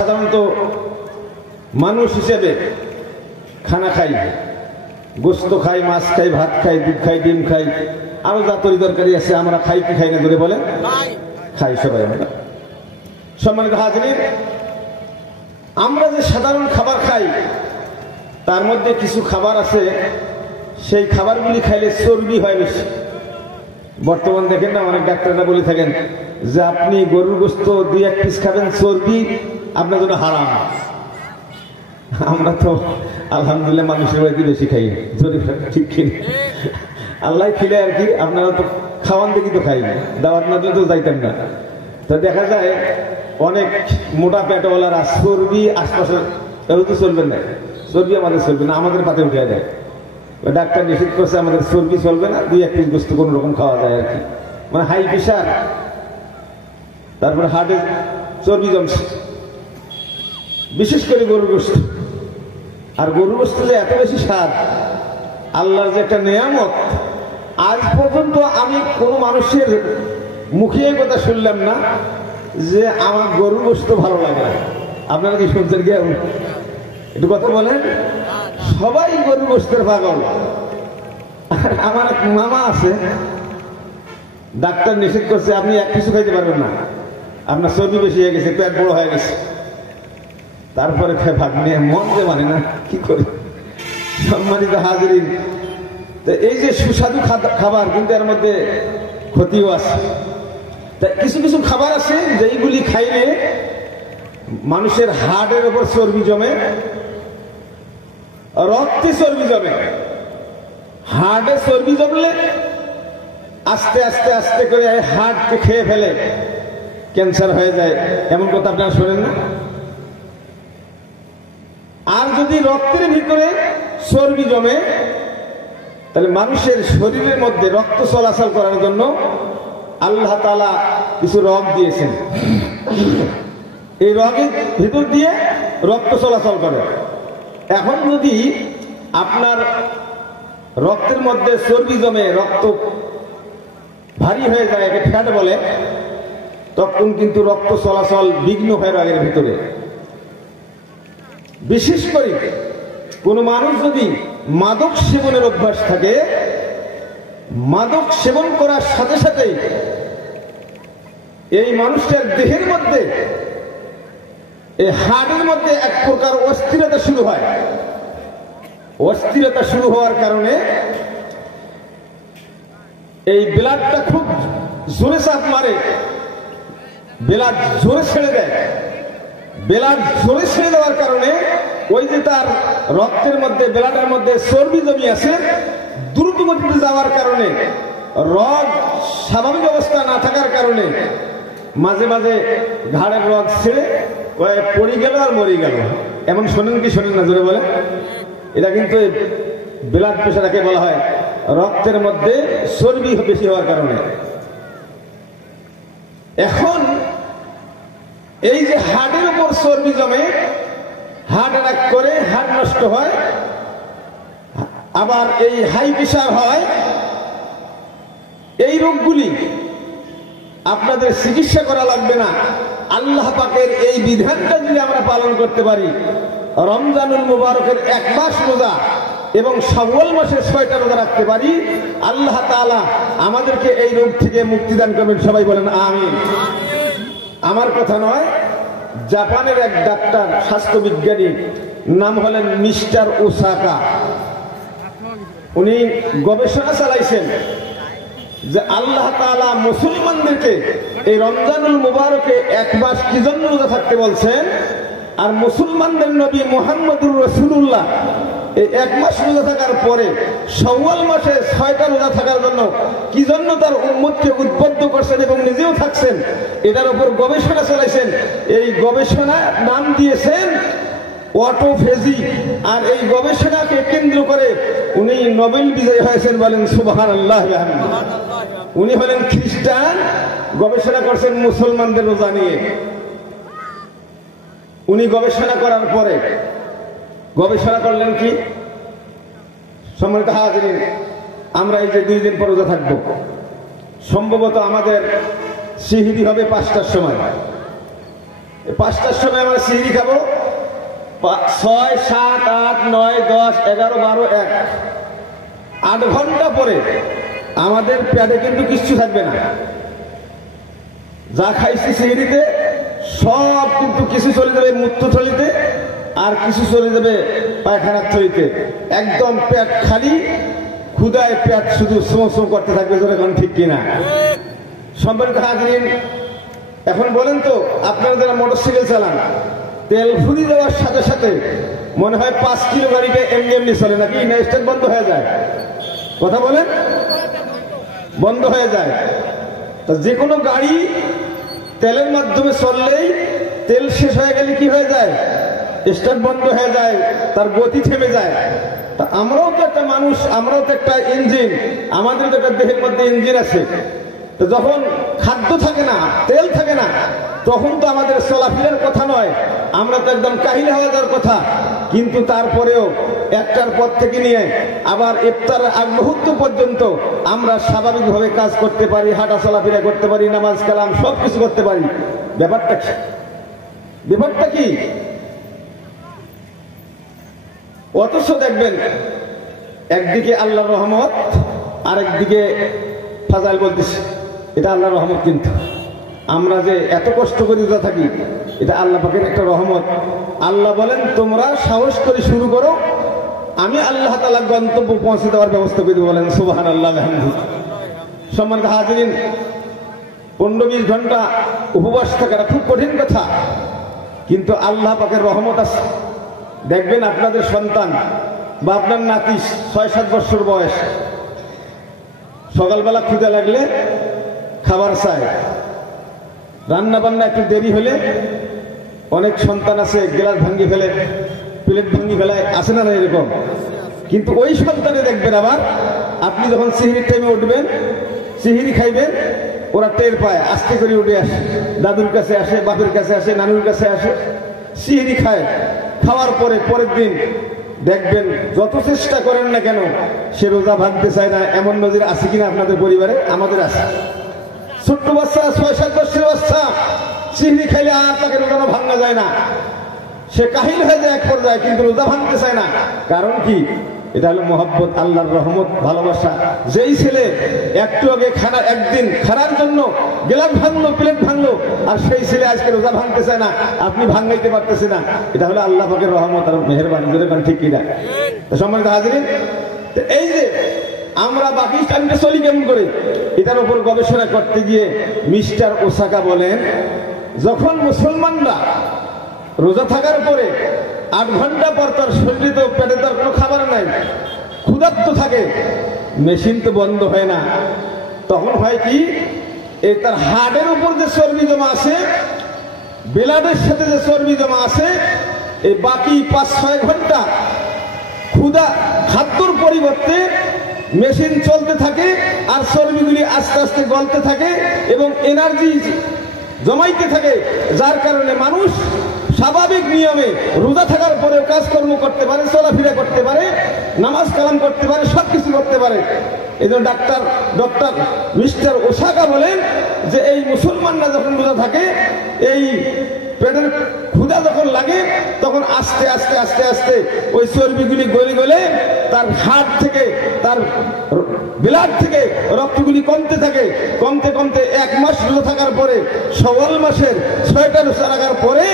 সাধারণত মানুষ হিসেবে খানা খাই, গোস্ত খাই, মাছ খাই, ভাত খাই, দুধ খাই, ডিম খাই, আরো যা তরি তরকারি আছে আমরা খাই কি খাই না ধরে বলে খাই সবাই আমরা। সম্মানিত হাজিরিন, আমরা যে সাধারণ খাবার খাই তার মধ্যে কিছু খাবার আছে সেই খাবারগুলি খাইলে চর্বি হয় বেশি। বর্তমান দেখেন না, অনেক ডাক্তাররা বলে থাকেন যে আপনি গরুর গোস্ত 2-1 পিস খাবেন, চর্বি আপনার জন্য হারাম। আমরা তো আলহামদুলিল্লাহ মানুষের বাড়িতে বেশি খাই, ঠিক কিনা? আল্লাহ খিলে আর কি, আপনারা তো খাওয়ান দেখি তো খাই, দাওয়াত না দিলে তো যাইতেন না। তো দেখা যায় অনেক মোটা পেটওয়ালারা চর্বি আশপাশে তো চলবেন না, চর্বি আমাদের চলবে না, আমাদের পাতে উঠে যায়। ডাক্তার নিষেধ করছে আমাদের চর্বি চলবে না, 2-1 পিস গোস্ত কোন রকম খাওয়া যায় আর কি। মানে হাই প্রেশার, তারপরে হার্টে চর্বি জমছে, বিশেষ করে গরুর গোস্ত। আর গরুর গোস্ত যে এত বেশি স্বাদ, আল্লাহর যে একটা নেয়ামত, আজ পর্যন্ত আমি কোনো মানুষের মুখে কথা শুনলাম না যে আমার গরুর গোস্ত ভালো লাগে না। আপনারা কি শুনছেন কি? একটু কথা বলেন। সবাই গরুর গোস্তের পাগল। আর আমার এক মামা আছে, ডাক্তার নিষেধ করছে আপনি এক কিছু খাইতে পারবেন না, আপনার চর্বি বেশি হয়ে গেছে, পেট বড় হয়ে গেছে। তারপরে ভাগ নিয়ে মন যে মানে না, কি করে? সম্মানিত হাজিরিন, তো এই যে সুস্বাদু খাবার, কিন্তু এর মধ্যে ক্ষতিও আছে। তাই কিছু কিছু খাবার আছে যেইগুলি খাইলে মানুষের হার্টের উপর চর্বি জমে, রক্তে চর্বি জমে। হার্টে চর্বি জমলে আস্তে আস্তে আস্তে করে হার্টকে খেয়ে ফেলে, ক্যান্সার হয়ে যায়। এমন কথা আপনারা শোনেন না? আর যদি রক্তের ভিতরে চর্বি জমে, তাহলে মানুষের শরীরের মধ্যে রক্ত চলাচল করার জন্য আল্লাহ তাআলা কিছু রগ দিয়েছেন। এই রগের ভিতর দিয়ে রক্ত চলাচল করে। এখন যদি আপনার রক্তের মধ্যে চর্বি জমে, রক্ত ভারী হয়ে যায়, একে ফ্যাট বলে, তখন কিন্তু রক্ত চলাচল বিঘ্ন হয় রগের ভিতরে। বিশেষ করে কোন মানুষ যদি মাদক সেবনের অভ্যাস থাকে, মাদক সেবন করার সাথে সাথে এই মানুষটার দেহের মধ্যে, এই হার্টের মধ্যে এক প্রকার অস্থিরতা শুরু হয়। অস্থিরতা শুরু হওয়ার কারণে এই ব্লাডটা খুব জোরে চাপ মারে, ব্লাড জোরে ছেড়ে দেয়। ব্লাড জোরে ছেড়ে দেওয়ার কারণে ওই যে তার রক্তের মধ্যে, ব্লাডের মধ্যে চর্বি জমি আছে, দ্রুত গতিতে যাওয়ার কারণে, রগ স্বাভাবিক অবস্থা না থাকার কারণে মাঝে মাঝে ঘাড়ের রগ ছেড়ে পড়ে গেল আর মরে গেল। এমন শোনেন কি শোনেন না? জোরে বলে। এটা কিন্তু ব্লাড প্রেশারকে বলা হয় রক্তের মধ্যে চর্বি বেশি হওয়ার কারণে। এখন এই যে হার্টের উপর চর্বি জমে, হার্ট অ্যাটাক করে, হার্ট নষ্ট হয়, আবার এই হাই প্রেশার হয়। এই রোগগুলি আপনাদের চিকিৎসা করা লাগবে না। আল্লাহ পাকের এই বিধানটা যদি আমরা পালন করতে পারি, রমজানুল মুবারকের 1 মাস রোজা এবং শাওয়াল মাসের 6টা রোজা রাখতে পারি, আল্লাহ তাআলা আমাদেরকে এই রোগ থেকে মুক্তি দান করবেন। সবাই বলেন আমিন। আমার কথা নয়, জাপানের এক ডাক্তার, স্বাস্থ্যবিজ্ঞানী, নাম হলেন মিস্টার ওসাকা। উনি গবেষণা চালাইছেন যে আল্লাহ তাআলা মুসলমানদেরকে এই রমজানুল মুবারকে 1 মাস কি জন্য রোজা থাকতে বলছেন, আর মুসলমানদের নবী মুহাম্মদুর রাসূলুল্লাহ এই 1 মাস রোজা থাকার পরে শাওয়াল মাসে 6টা রোজা থাকার জন্য কি জন্য তার উম্মতকে উদ্বুদ্ধ করছেন এবং নিজেও থাকছেন, এটার উপর গবেষণা চালাইছেন। এই গবেষণা নাম দিয়েছেন অটোফেজি। আর এই গবেষণাকে কেন্দ্র করে উনি নোবেল বিজয়ী হয়েছেন। বলেন সুবহানাল্লাহ। উনি হলেন খ্রিস্টান, গবেষণা করছেন মুসলমানদের রোজা নিয়ে। উনি গবেষণা করার পরে গবেষণা করলেন কি? সম্মানিত হাজিরিন, আমরা এই যে 2 দিন পর রোজা থাকবো, সম্ভবত আমাদের সিহিরি হবে 5টার সময়। 5টার সময় আমরা সিহরি খাবো, 6, 7, 8, 9, 10, 11, 12, 1, 8 ঘন্টা পরে আমাদের পেটে কিন্তু কিচ্ছু থাকবে না। যা খাইছি সিহরিতে সব কিন্তু কিছু চলে যাবে মূত্রথলিতে, আর কিছু চলে যাবে পায়খানার থলিতে। একদম পেট খালি, ক্ষুধায় পেট শুধু সো সো করতে থাকবে। যখন ঠিক কিনা? সম্মানিত হাজরিন, এখন বলেন তো, আপনারা যারা মোটরসাইকেল চালান, তেল ফুরি দেওয়ার সাথে সাথে মনে হয় 5 কিলো গাড়িটা এমনি এমনি চলে নাকি? না স্টার্ট বন্ধ হয়ে যায়? কথা বলেন, বন্ধ হয়ে যায়। তো যে কোনো গাড়ি তেলের মাধ্যমে চললেই তেল শেষ হয়ে গেলে কি হয়ে যায়? স্টার্ট বন্ধ হয়ে যায়, তার গতি থেমে যায়। তা আমরাও তো একটা মানুষ, আমরাও তো একটা ইঞ্জিন, আমাদের তো একটা দেহের মধ্যে ইঞ্জিন আছে। তো যখন খাদ্য থাকে না, তেল থাকে না, তখন তো আমাদের চলাফেরার কথা নয়, আমরা তো একদম কাহিল হয়ে যাওয়ার কথা। কিন্তু তারপরেও 1টার পর থেকে নিয়ে আবার ইফতার আগ মুহূর্ত পর্যন্ত আমরা স্বাভাবিকভাবে কাজ করতে পারি, হাঁটা চলাফেরা করতে পারি, নামাজ কালাম সব কিছু করতে পারি। ব্যাপারটা কি? ব্যাপারটা কি? অথচ দেখবেন একদিকে আল্লাহর রহমত, আরেকদিকে ফাজাইল বলতেছে এটা আল্লাহর রহমত। কিন্তু আমরা যে এত কষ্ট করে রোজা থাকি, এটা আল্লাহ পাকের একটা রহমত। আল্লাহ বলেন, তোমরা সাহস করে শুরু করো, আমি আল্লাহ তাআলা গন্তব্য পৌঁছে দেওয়ার ব্যবস্থা করে দেব। বলেন সুবহানাল্লাহ। সম্মানিত হাজিরিন, 15-20 ঘন্টা উপবাস থাকাটা খুব কঠিন কথা, কিন্তু আল্লাহ পাকের রহমত আছে। দেখবেন আপনাদের সন্তান বা আপনার নাতি 6-7 বছর বয়স, সকালবেলা ক্ষুধা লাগলে খাবার চায়, রান্না বান্না একটু দেরি হলে অনেক সন্তান আছে গ্লাস ভাঙ্গি ফেলে, প্লেট ভাঙ্গি ফেলায়, আসে না এরকম? কিন্তু ওই সন্তানে দেখবেন আবার আপনি যখন সিহরির টাইমে উঠবেন, সিহরি খাইবেন, ওরা টের পায়, আস্তে করে উঠে আসে, দাদুর কাছে আসে, বাপের কাছে আসে, নানুর কাছে আসে, সিহরি খায়। খাওয়ার পরে পরের দিন দেখবেন যত চেষ্টা করেন না কেন সে রোজা ভাঙতে চায় না। এমন নজির আছে কিনা আপনাদের পরিবারে? আমাদের আছে। ছোট্ট বাচ্চা, 6-7 বছরের বাচ্চা সিহরি খাইলে আর তাকে রোজা ভাঙা যায় না, সে কাহিল হয়ে যায় এক পর্যায়ে, কিন্তু রোজা ভাঙতে চায় না। কারণ কি? এটা হলো মহব্বত, আল্লাহর রহমত, ভালোবাসা। যেই ছেলে একটু আগে একদিন খারার জন্য গ্লাস ভাঙলো, প্লেট ভাঙলো, আর সেই ছেলে আজকে রোজা ভাঙতে চায় না, আপনি ভাঙাইতে পারতেছে না, এটা হলো আল্লাহ পাকের রহমত আর মেহেরবানি। যেরকম ঠিক কিনা? সম্মানিত হাজিরিন, এই যে আমরা বাকি টাইমটা চলি কেমন করে, এটার উপর গবেষণা করতে গিয়ে মিস্টার ওসাকা বলেন, যখন মুসলমানরা রোজা থাকার পরে 8 ঘন্টা পর তার শরীরে তো পেটে তার কোনো খাবার নাই, ক্ষুধার্ত থাকে, মেশিন তো বন্ধ হয় না, তখন হয় কি, এই তার হাড়ের উপর যে চর্বি জমা আছে, ব্লাডের সাথে যে চর্বি জমা আছে, এই বাকি 5-6 ঘন্টা খাদ্যর পরিবর্তে মেশিন চলতে থাকে, আর চর্বিগুলি আস্তে আস্তে গলতে থাকে এবং এনার্জি জমাইতে থাকে, যার কারণে মানুষ স্বাভাবিক নিয়মে রোজা থাকার পরেও কাজকর্ম করতে পারে, চলাফেরা করতে পারে, নামাজ কালাম করতে পারে, সবকিছু করতে পারে। এই জন্য ডক্টর মিস্টার ওসাকা বলেন যে এই মুসলমানরা যখন রোজা থাকে, এই পেটের ক্ষুধা যখন লাগে, তখন আস্তে আস্তে আস্তে আস্তে ওই চর্বিগুলি গলে গলে তার হাড় থেকে, তার ব্লাড থেকে রক্তগুলি কমতে থাকে, কমতে কমতে 1 মাস রোজা থাকার পরে, শাওয়াল মাসের 6টা রোজা রাখার পরে,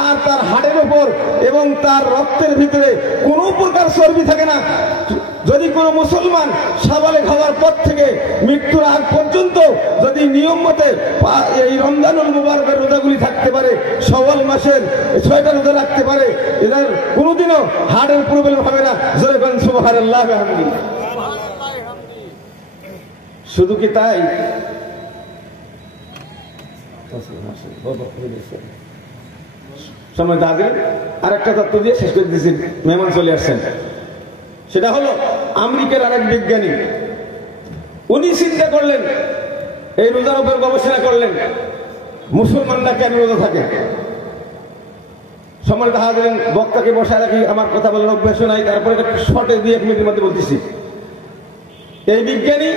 আর তার হাড়ের ওপর এবং তার রক্তের ভিতরে কোনো প্রকার চর্বি থাকে না। যদি কোনো মুসলমান সাবালে খাওয়ার পর থেকে মৃত্যুর আগ পর্যন্ত যদি নিয়ম মতে এই রমজানুল মুবারকের রোজাগুলি থাকতে পারে, শাওয়াল মাসের 6টা রোজা রাখতে পারে, এদের কোনোদিনও হাড়ের প্রবলেম হবে না। যখন সুবহানাল্লাহ বিহামদিহি। শুধু কি তাই? সময় আগে আর একটা তত্ত্ব দিয়ে শেষ করে দিয়েছি, মেহমান চলে আসছেন। সেটা হলো আমেরিকার আরেক বিজ্ঞানী, উনি চিন্তা করলেন, এই রোজার উপর গবেষণা করলেন, মুসলমানরা কেন রোজা থাকে। সম্মানিত হাজিরিন, বক্তাকে বসায় রাখি, আমার কথা বলার অভ্যাস নাই, তারপরে একটা শর্টে 2-1 মিনিটের মধ্যে বলতেছি। এই বিজ্ঞানী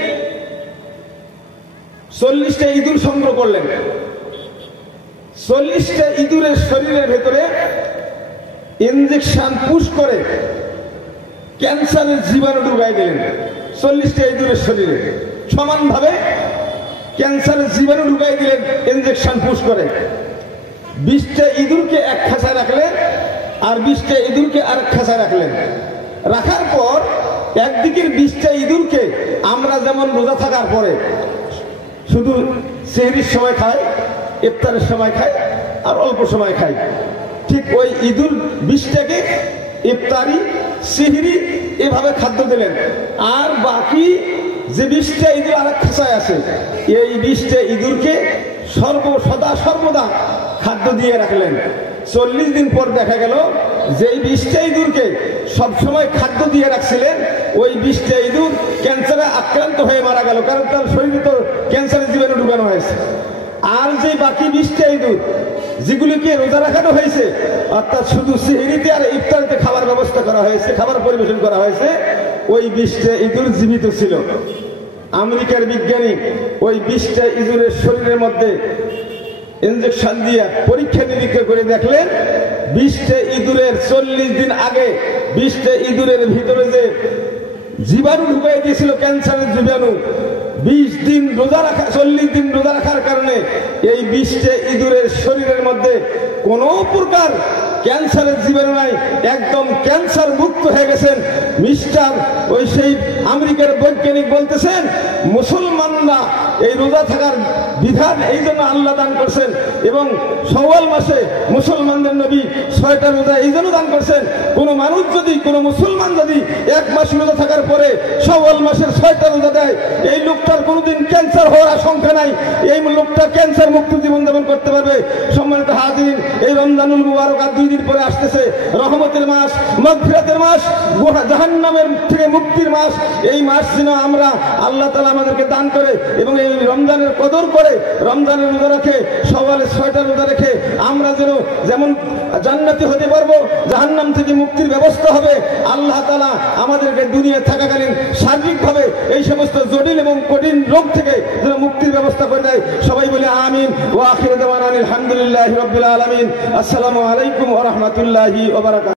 40টা ইঁদুর সংগ্রহ করলেন, 40টা ইঁদুরের শরীরের ভেতরে ইনজেকশন পুশ করে ক্যান্সারের জীবাণু ঢুকাই দিলেন। 40টা ইঁদুরের শরীরে সমানভাবে ক্যান্সারের জীবাণু ঢুকাই দিলেন ইনজেকশন পুশ করে। 20টা ইঁদুরকে এক খাঁচায় রাখলেন আর 20টা ইঁদুরকে আরেক খাঁচায় রাখলেন। রাখার পর একদিকের 20টা ইঁদুরকে আমরা যেমন রোজা থাকার পরে শুধু সেহরির সময় খাই, ইফতারের সময় খাই আর অল্প সময় খাই, ঠিক ওই ইঁদুর 20টাকে ইফতারি সেহরি এভাবে খাদ্য দিলেন। আর বাকি যে 20টা ইঁদুর আরেক খাঁচায় আছে এই 20টা ইঁদুরকে সর্বদা খাদ্য দিয়ে রাখলেন। 40 দিন পর দেখা গেল যে 20টা ইঁদুরকে সবসময় খাদ্য দিয়ে রাখছিলেন ওই 20টা ইঁদুর ক্যান্সারে আক্রান্ত হয়ে মারা গেল, কারণ তার শরীরে তো ক্যান্সারের জীবাণু ঢুকানো হয়েছে। আর যে বাকি 20টা ইঁদুর যেগুলিকে রোজা রাখানো হয়েছে, অর্থাৎ শুধু সেহরিতে আর ইফতারিতে খাবার ব্যবস্থা করা হয়েছে, খাবার পরিবেশন করা হয়েছে, ওই 20টা ইঁদুর জীবিত ছিল। আমেরিকার বিজ্ঞানী ওই 20টা ইঁদুরের শরীরের মধ্যে ইনজেকশন দিয়ে পরীক্ষা নিরীক্ষা করে দেখলেন 20টা ইঁদুরের 40 দিন আগে 20টা ইঁদুরের ভিতরে যে জীবাণু ঢুকাই দিয়েছিল ক্যান্সারের জীবাণু, 20 দিন রোজা রাখা 40 দিন রোজা রাখার কারণে এই 20টা ইঁদুরের শরীরের মধ্যে কোনো প্রকার ক্যান্সারের জীবাণু নাই, একদম ক্যান্সার মুক্ত হয়ে গেছেন। মিস্টার ওই সেই আমেরিকার বৈজ্ঞানিক বলতেছেন মুসলমানরা এই রোজা থাকার বিধান এই জন্য আল্লাহ দান করছেন এবং শাওয়াল মাসে মুসলমানদের নবী 6টা রোজা এই জন্য দান করছেন। কোনো মানুষ যদি কোনো মুসলমান যদি 1 মাস রোজা থাকার পরে শাওয়াল মাসের 6টা রোজা দেয়, এই লোকটার কোনোদিন ক্যান্সার হওয়ার আশঙ্কা নাই, এই লোকটা ক্যান্সার মুক্ত জীবনযাপন করতে পারবে। সম্মানিত হাজিরিন, এই রমজানুল মুবারক আর 2 দিন পরে আসতেছে, রহমতের মাস, মাগফিরাতের মাস, জাহান্নামের থেকে মুক্তির মাস। এই মাস যেন আমরা আল্লাহ তাআলা আমাদেরকে দান করে এবং এই রমজানের কদর করে রমজানের রোজা রাখে, শাওয়ালের 6টা রোজা রেখে আমরা যেন যেমন জান্নাতি হতে পারবো, জাহান্নাম থেকে মুক্তির ব্যবস্থা হবে। আল্লাহ তাআলা আমাদেরকে দুনিয়া থাকাকালীন শারীরিকভাবে এই সমস্ত জটিল এবং কঠিন রোগ থেকে যেন মুক্তির ব্যবস্থা করে দেয়। সবাই বলে আমিন। ওয়া আখিরু দাওয়ানা আলহামদুলিল্লাহি রাব্বিল আলামিন। আসসালামু আলাইকুম ওয়া রাহমাতুল্লাহি ওয়া বারাকাতুহু।